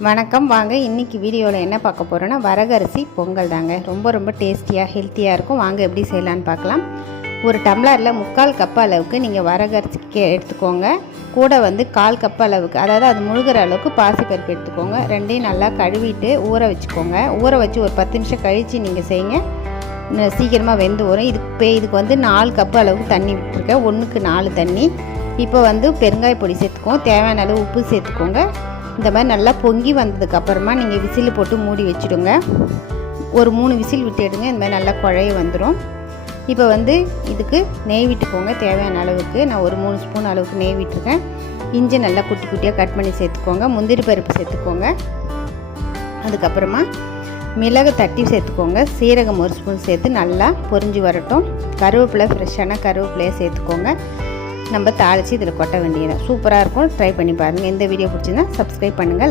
வணக்கம். வாங்க இன்னைக்கு வீடியோவில் என்ன பார்க்க போகிறோன்னா வரகரிசி பொங்கல் தாங்க. ரொம்ப ரொம்ப டேஸ்டியாக ஹெல்த்தியாக இருக்கும். வாங்க எப்படி செய்யலான்னு பார்க்கலாம். ஒரு டம்ளரில் முக்கால் கப் அளவுக்கு நீங்கள் வரகரிசி எடுத்துக்கோங்க. கூட வந்து கால் கப் அளவுக்கு அதாவது அது முழுகிற அளவுக்கு பாசிப்பருப்பு எடுத்துக்கோங்க. ரெண்டையும் நல்லா கழுவிட்டு ஊற வச்சுக்கோங்க. ஊற வச்சு ஒரு பத்து நிமிஷம் கழித்து நீங்கள் செய்யுங்க. சீக்கிரமாக வெந்து வரும். இதுக்கு இதுக்கு வந்து நாலு கப் அளவுக்கு தண்ணி விட்டுருக்கேன். ஒன்றுக்கு நாலு தண்ணி. இப்போ வந்து பெருங்காய பொடி சேர்த்துக்கோங்க தேவையான அளவு உப்பு சேர்த்துக்கோங்க. இந்த மாதிரி நல்லா பொங்கி வந்ததுக்கு அப்புறமா நீங்கள் விசில் போட்டு மூடி வச்சுடுங்க. ஒரு மூணு விசில் விட்டு எடுங்க இந்த மாதிரி நல்லா குழைய வந்துடும் இப்போ வந்து இதுக்கு நெய் விட்டுக்கோங்க தேவையான அளவுக்கு. நான் ஒரு மூணு ஸ்பூன் அளவுக்கு நெய் விட்டுருக்கேன். இஞ்சி நல்லா குட்டி குட்டியாக கட் பண்ணி சேர்த்துக்கோங்க. முந்திரி பருப்பு சேர்த்துக்கோங்க. அதுக்கப்புறமா மிளகு தட்டி சேர்த்துக்கோங்க. சீரகம் ஒரு ஸ்பூன் சேர்த்து நல்லா பொரிஞ்சு வரட்டும். கருவேப்பிலை ஃப்ரெஷ்ஷான கருவேப்பிலையை சேர்த்துக்கோங்க. நம்ம தாளித்து இதில் கொட்ட வேண்டியது. சூப்பராக இருக்கும். ட்ரை பண்ணி பாருங்கள் எந்த வீடியோ பிடிச்சிருந்தா சப்ஸ்கிரைப் பண்ணுங்கள் லைக்